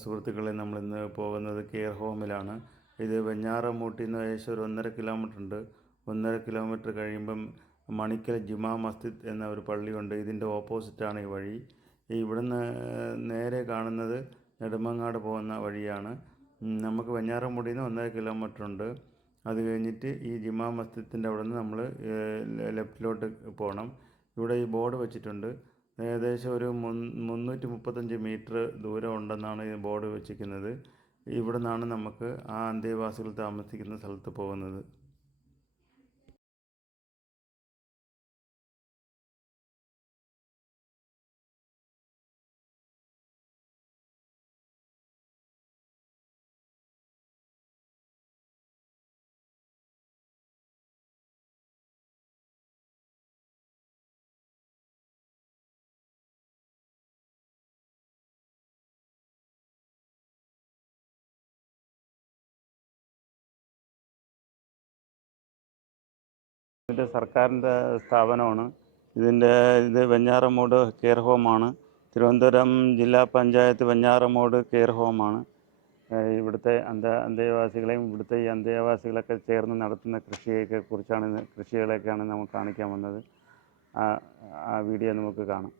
സുഹൃത്തുക്കളെ, നമ്മളിന്ന് പോകുന്നത് കെയർ ഹോമിലാണ്. ഇത് വെഞ്ഞാറമൂട്ടിൽ നിന്ന് ഏകദേശം ഒരു 1.5 കിലോമീറ്റർ ഉണ്ട്. 1.5 കിലോമീറ്റർ കഴിയുമ്പം മണിക്കൽ ജുമാ മസ്ജിദ് എന്ന ഒരു പള്ളിയുണ്ട്. ഇതിൻ്റെ ഓപ്പോസിറ്റാണ് ഈ വഴി. ഇവിടുന്ന് നേരെ കാണുന്നത് നെടുമങ്ങാട് പോകുന്ന വഴിയാണ്. നമുക്ക് വെഞ്ഞാറമൂട്ടിൽ നിന്ന് 1.5 കിലോമീറ്റർ ഉണ്ട്. അത് കഴിഞ്ഞിട്ട് ഈ ജുമാ മസ്ജിദിൻ്റെ അവിടെ നിന്ന് നമ്മൾ ലെഫ്റ്റിലോട്ട് പോകണം. ഇവിടെ ഈ ബോർഡ് വെച്ചിട്ടുണ്ട്. ഏകദേശം ഒരു 335 മീറ്റർ ദൂരം ഉണ്ടെന്നാണ് ഈ ബോർഡ് വെച്ചിരിക്കുന്നത്. ഇവിടെ നിന്നാണ് നമുക്ക് ആ അന്തേവാസികൾ താമസിക്കുന്ന സ്ഥലത്ത് പോകുന്നത്. ഇത് സർക്കാരിൻ്റെ സ്ഥാപനമാണ്. ഇത് വെഞ്ഞാറമൂട് കെയർ ഹോമാണ്. തിരുവനന്തപുരം ജില്ലാ പഞ്ചായത്ത് വെഞ്ഞാറമൂട് കെയർ ഹോമാണ്. ഇവിടുത്തെ അന്തേവാസികളെയും ഇവിടുത്തെ ഈ അന്തേവാസികളൊക്കെ ചേർന്ന് നടത്തുന്ന കൃഷികളെയൊക്കെയാണ് നമുക്ക് കാണിക്കാൻ വന്നത്. ആ വീഡിയോ നമുക്ക് കാണാം.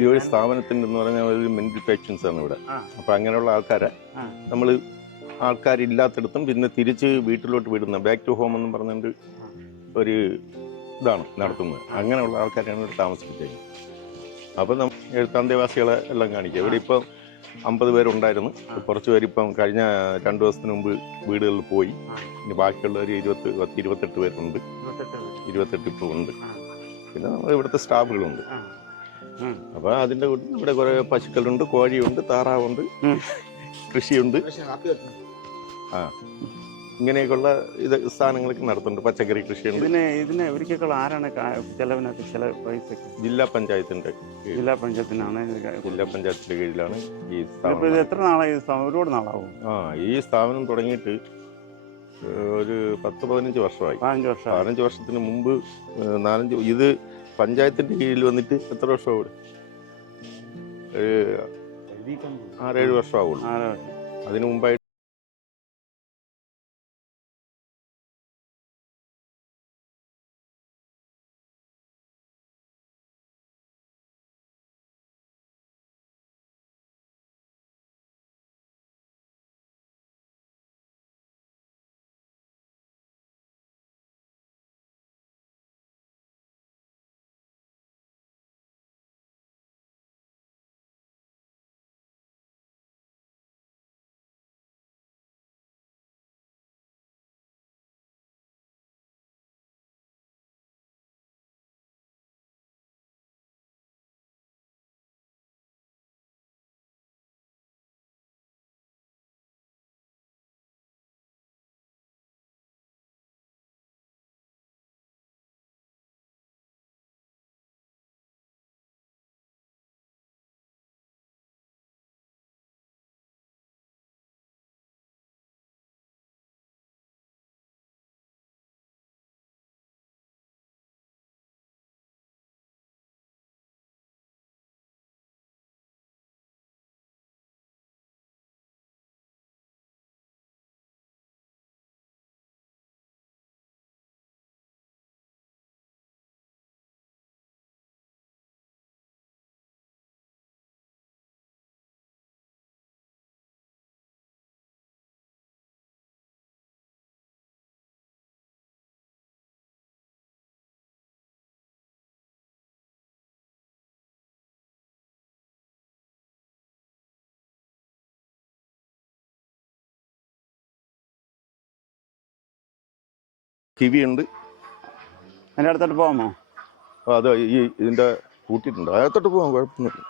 ഈ ഒരു സ്ഥാപനത്തിൻ്റെ എന്ന് പറഞ്ഞാൽ ഒരു മെന്റൽ പേഷ്യൻസ് ആണ് ഇവിടെ. അപ്പം അങ്ങനെയുള്ള ആൾക്കാരെ നമ്മൾ ആൾക്കാരില്ലാത്തടത്തും പിന്നെ തിരിച്ച് വീട്ടിലോട്ട് വിടുന്ന ബാക്ക് ടു ഹോം എന്ന് പറഞ്ഞിട്ട് ഒരു ഇതാണ് നടത്തുന്നത്. അങ്ങനെയുള്ള ആൾക്കാരെയാണ് ഇവിടെ താമസിപ്പിച്ചത്. അപ്പം നമ്മൾ അന്തേവാസികളെ എല്ലാം കാണിക്കുക. ഇവിടെ ഇപ്പം 50 പേരുണ്ടായിരുന്നു. കുറച്ച് പേരിപ്പം കഴിഞ്ഞ 2 ദിവസത്തിന് മുമ്പ് വീടുകളിൽ പോയി. ഇനി ബാക്കിയുള്ള ഒരു 28 പേരുണ്ട്. 28 ഇപ്പോൾ ഉണ്ട്. പിന്നെ ഇവിടുത്തെ സ്റ്റാഫുകളുണ്ട്. അപ്പൊ അതിന്റെ കൂടെ ഇവിടെ കുറെ പശുക്കളുണ്ട്, കോഴിയുണ്ട്, താറാവുണ്ട്, കൃഷിയുണ്ട്. ഇങ്ങനെയൊക്കെയുള്ള സ്ഥാനങ്ങളൊക്കെ നടത്തുന്നുണ്ട്. പച്ചക്കറി കൃഷിയുണ്ട്. ഇതിന് ഇവർക്കൊക്കെ ആരാണ് ചില പൈസ? ജില്ലാ പഞ്ചായത്തിന്റെ കീഴിലാണ് ഈ സ്ഥാപനം. എത്ര നാളായി? ഒരുപാട് നാളാവും. ഈ സ്ഥാപനം തുടങ്ങിയിട്ട് ഒരു 10-15 വർഷമായി. 15 വർഷത്തിന് മുമ്പ് 4-5 ഇത് പഞ്ചായത്തിന്റെ കീഴിൽ വന്നിട്ട് എത്ര വർഷമാവും? 6-7 വർഷമാവുള്ളൂ. അതിനു മുമ്പായിട്ട് കിവി ഉണ്ട്. അതിൻ്റെ അടുത്തോട്ട് പോകാമോ? അത് ഇതിൻ്റെ കൂട്ടിയിട്ടുണ്ട്, അതിനകത്തോട്ട് പോകാം, കുഴപ്പമൊന്നുമില്ല.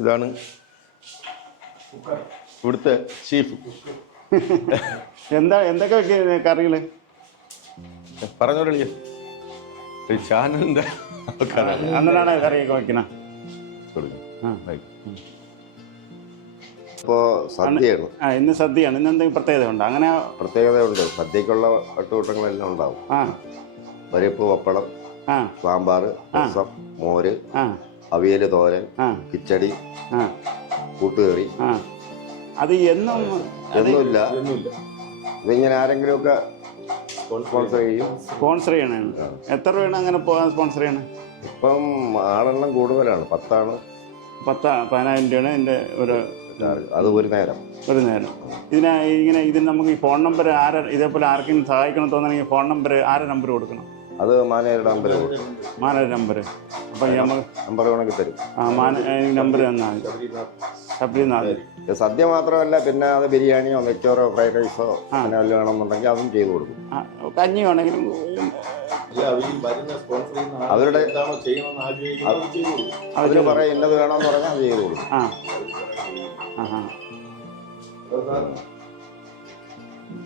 ഇതാണ് ഇവിടുത്തെ ചീഫ്. എന്തൊക്കെ കറികൾ പറഞ്ഞോളിയ ചാനലിന്റെ അങ്ങനെയാണ് കറിയൊക്കെ വയ്ക്കണ. ഇപ്പോൾ സദ്യയാണ്. ഇന്ന് സദ്യയാണ്. ഇന്ന് എന്തെങ്കിലും പ്രത്യേകത ഉണ്ടോ? അങ്ങനെ പ്രത്യേകതയുണ്ട്. സദ്യക്കുള്ള ഒട്ടുകൂട്ടങ്ങളെല്ലാം ഉണ്ടാവും. പരിപ്പ്, പപ്പടം, സാമ്പാർ, രസം, മോര്, അവിയൽ, തോരൻ, കിച്ചടി, കൂട്ടുകറി. അത് എന്നും ഒന്നുമില്ല. ഇതിങ്ങനെ ആരെങ്കിലുമൊക്കെ സ്പോൺസർ ചെയ്യണ. എത്ര രൂപയാണ് അങ്ങനെ സ്പോൺസർ ചെയ്യണേ? ഇപ്പം ആളെണ്ണം കൂടുതലാണ്. 10,000 രൂപയാണ് എൻ്റെ ഒരു അത് ഒരു നേരം. ഇതിന് നമുക്ക് ഈ ഫോൺ നമ്പർ ഇതേപോലെ ആർക്കെങ്കിലും സഹായിക്കണം തോന്നണമെങ്കിൽ ഫോൺ നമ്പർ നമ്പർ കൊടുക്കണം? അത് മാനേജറുടെ നമ്പർ കൊടുക്കും. Manager number. അപ്പം നമ്പർ വേണമെങ്കിൽ തരും. നമ്പർ തന്നാൽ ശബരിനാഥ്. സദ്യ മാത്രമല്ല, പിന്നെ അത് ബിരിയാണിയോ നെച്ചോറോ ഫ്രൈഡ് റൈസോ അങ്ങനെ വല്ല വേണമെന്നുണ്ടെങ്കിൽ അതും ചെയ്തു കൊടുക്കും. കഞ്ഞി വേണമെങ്കിലും അവരുടെ അവര് പറയും ഇന്നത് വേണമെന്ന് പറഞ്ഞാൽ അത് ചെയ്തു കൊടുക്കും.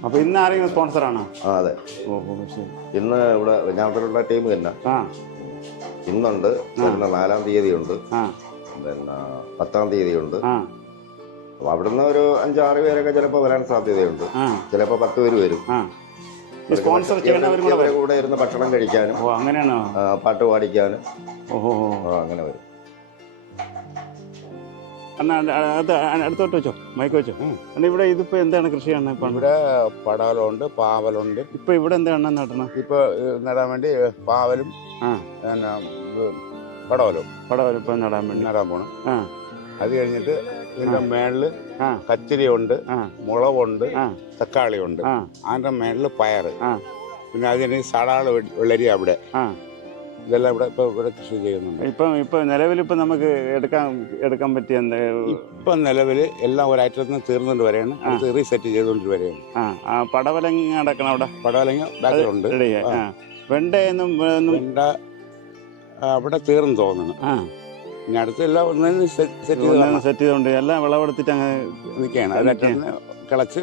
അപ്പൊ ഇന്ന് ആരെങ്കിലും സ്പോൺസറാണോ? അതെ. ഇന്ന് ഇവിടെ വെഞ്ഞാറമൂട്ടിലുള്ള ടീം തന്നെ ഇന്നുണ്ട്. പിന്നെ 4-ാം തീയതി ഉണ്ട്, പിന്നെ 10-ാം തീയതി ഉണ്ട്. അപ്പൊ അവിടുന്ന് ഒരു 5-6 പേരൊക്കെ ചിലപ്പോൾ വരാൻ സാധ്യതയുണ്ട്. ചിലപ്പോൾ 10 പേര് വരും. ഇവരുടെ കൂടെ ഇരുന്ന് ഭക്ഷണം കഴിക്കാനും അങ്ങനെയാണോ, പാട്ട് പാടിക്കാനും അങ്ങനെ വരും. അണ്ണാ അത് അടുത്തോട്ട് വെച്ചോ, മയക്ക് വെച്ചോ. അണ്ണാ ഇവിടെ ഇതിപ്പോ എന്താണ് കൃഷിയാണ് ഇപ്പൊ? ഇവിടെ പടവലമുണ്ട്, പാവലുണ്ട്. ഇപ്പൊ ഇവിടെ എന്താണ് നടണം? ഇപ്പൊ നടാൻ വേണ്ടി പാവലും പിന്നെ പടവലും ഇപ്പൊ നടാൻ വേണ്ടി നടാൻ പോണം. അത് കഴിഞ്ഞിട്ട് ഇതിന്റെ മേളില് കച്ചിരി ഉണ്ട്, മുളകുണ്ട്, തക്കാളി ഉണ്ട്. അതിന്റെ മേളില് പയറ്, പിന്നെ അതിന് സടാള് വെള്ളരി അവിടെ, ഇതെല്ലാം ഇവിടെ കൃഷി ചെയ്യുന്നുണ്ട്. ഇപ്പൊ നിലവിൽ ഇപ്പൊ നമുക്ക് എടുക്കാൻ പറ്റിയ ഇപ്പൊ നിലവില് എല്ലാം ഒരൈറ്റത്തിൽ നിന്ന് തീർന്നുകൊണ്ട് വരെയാണ്, അത് റീസെറ്റ് ചെയ്തുകൊണ്ട് വരെയാണ്. പടവലങ്ങ അടക്കണം അവിടെ, പടവലങ്ങ ബാക്കിലുണ്ട്. വെണ്ടയൊന്നും വെണ്ട അവിടെ തീർന്നു തോന്നുന്നു. ഇനി അടുത്തെല്ലാം ഒന്നും സെറ്റ് ചെയ്തോണ്ട് എല്ലാം വിളവെടുത്തിട്ട് അങ്ങ് നിൽക്കുകയാണ്. അതിനകത്ത് കിളച്ച്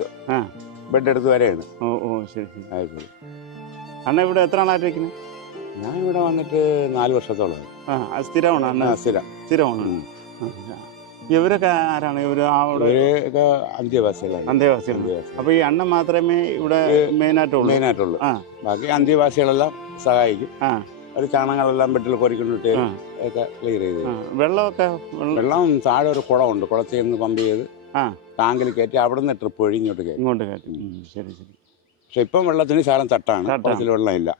ബെഡ് എടുത്ത് വരെയാണ്. ഓ ശരി ശരി. അണ്ണ ഇവിടെ എത്ര നാളായിട്ട് വെക്കുന്നത്? ഞാൻ ഇവിടെ വന്നിട്ട് 4 വർഷത്തോളം. സ്ഥിരമാണ് അണ്ണ? സ്ഥിരമാണ്. ഇവരൊക്കെ ആരാണ്? ഇവരൊക്കെ അന്ത്യവാസികളാണ്. അപ്പൊ ഈ അണ്ണൻ മാത്രമേ ഇവിടെ മെയിനായിട്ടുള്ളൂ. ബാക്കി അന്ത്യവാസികളെല്ലാം സഹായിക്കും. അത് ചാണകങ്ങളെല്ലാം ബെഡിൽ കോരിക്കൊണ്ടിട്ട് ഒക്കെ ക്ലിയർ ചെയ്ത്. വെള്ളം താഴെ ഒരു കുളമുണ്ട്, കുളത്തിൽ നിന്ന് പമ്പ് ചെയ്ത് ടാങ്കിൽ കയറ്റി അവിടെ നിന്ന് ട്രിപ്പ് വഴി ഇങ്ങോട്ട് കയറ്റി. ശരി ശരി. പക്ഷെ ഇപ്പം വെള്ളത്തിന് ശാലം തട്ടാണ്, കുളത്തിൽ വെള്ളമില്ല.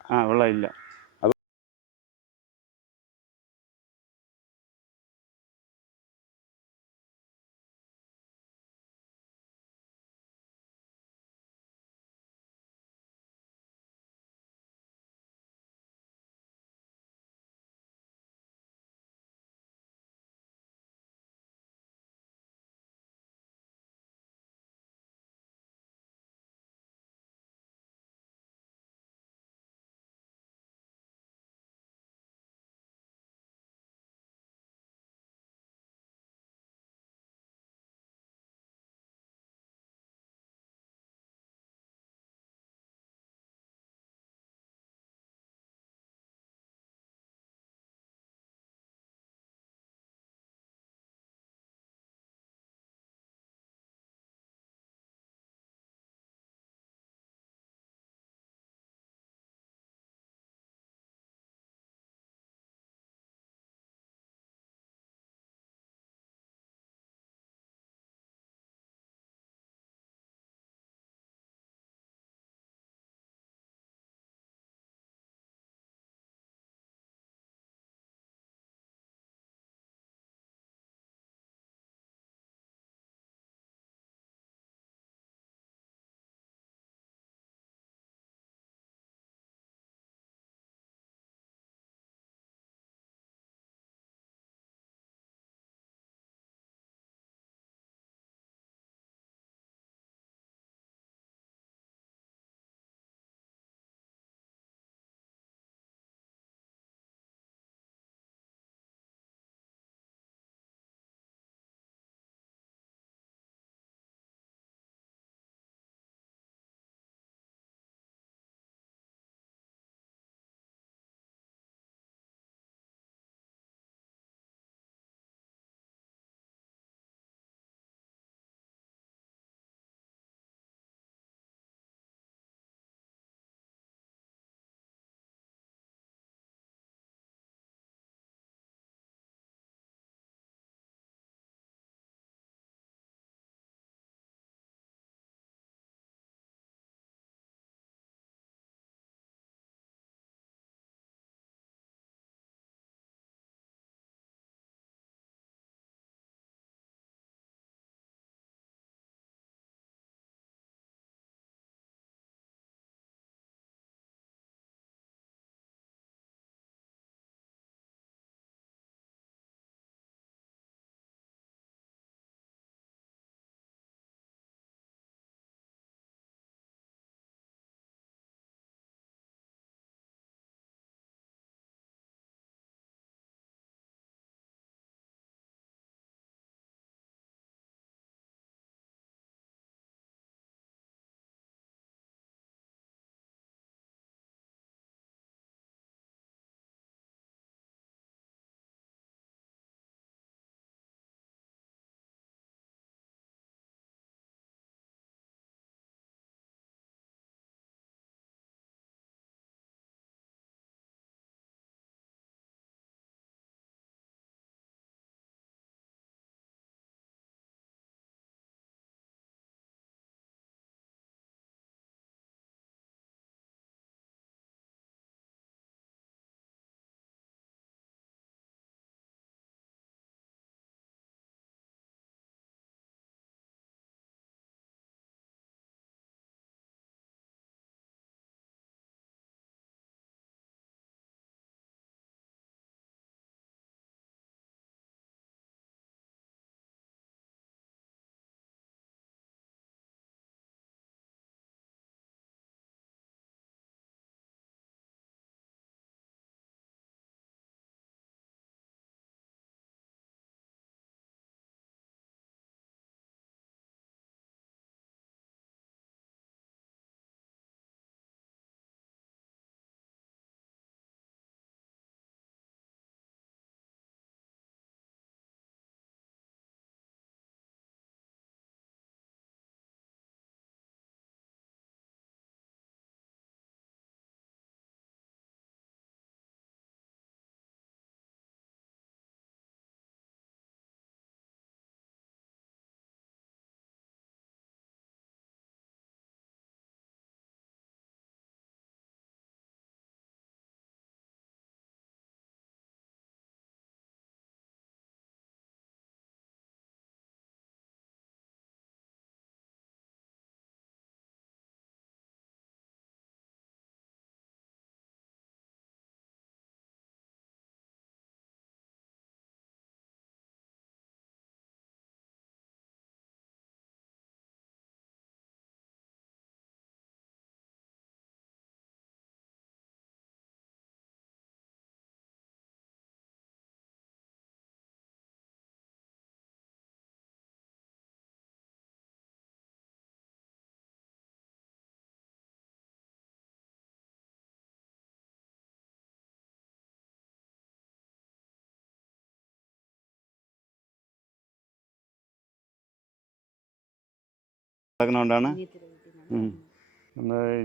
കൊണ്ടാണ്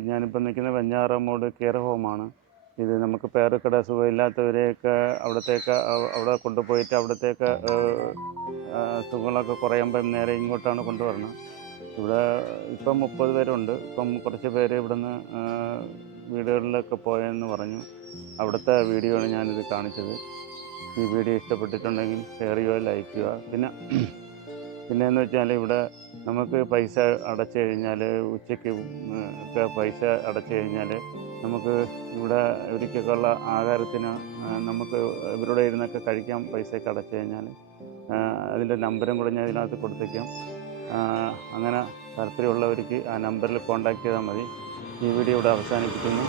ഞാനിപ്പോൾ നിൽക്കുന്ന വെഞ്ഞാറമൂട് കെയർ ഹോമാണ്. ഇത് നമുക്ക് പേരക്കട സുഖമില്ലാത്തവരെയൊക്കെ അവിടെ കൊണ്ടുപോയിട്ട് അവിടത്തേക്ക് അസുഖങ്ങളൊക്കെ കുറയുമ്പം നേരെ ഇങ്ങോട്ടാണ് കൊണ്ടുവരണം. ഇവിടെ ഇപ്പം 30 പേരുണ്ട്. ഇപ്പം കുറച്ച് പേര് ഇവിടുന്ന് വീടുകളിലൊക്കെ പോയെന്ന് പറഞ്ഞു. അവിടുത്തെ വീഡിയോ ആണ് ഞാനിത് കാണിച്ചത്. ഈ വീഡിയോ ഇഷ്ടപ്പെട്ടിട്ടുണ്ടെങ്കിൽ ഷെയർ ചെയ്യുക, ലൈക്ക് ചെയ്യുക. പിന്നെയെന്ന് വെച്ചാൽ ഇവിടെ നമുക്ക് പൈസ അടച്ചു കഴിഞ്ഞാൽ ഉച്ചയ്ക്ക് ഒക്കെ പൈസ അടച്ചു കഴിഞ്ഞാൽ നമുക്ക് ഇവിടെ ഇവർക്കൊക്കെയുള്ള ആഹാരത്തിന് നമുക്ക് ഇവരുടെ ഇരുന്നൊക്കെ കഴിക്കാൻ പൈസയൊക്കെ അടച്ചു കഴിഞ്ഞാൽ അതിൻ്റെ നമ്പറും കൂടെ ഞാൻ ഇതിനകത്ത് കൊടുത്തേക്കാം. അങ്ങനെ താല്പര്യമുള്ളവർക്ക് ആ നമ്പറിൽ കോൺടാക്റ്റ് ചെയ്താൽ മതി. ഈ വീഡിയോ ഇവിടെ അവസാനിപ്പിക്കുന്നു.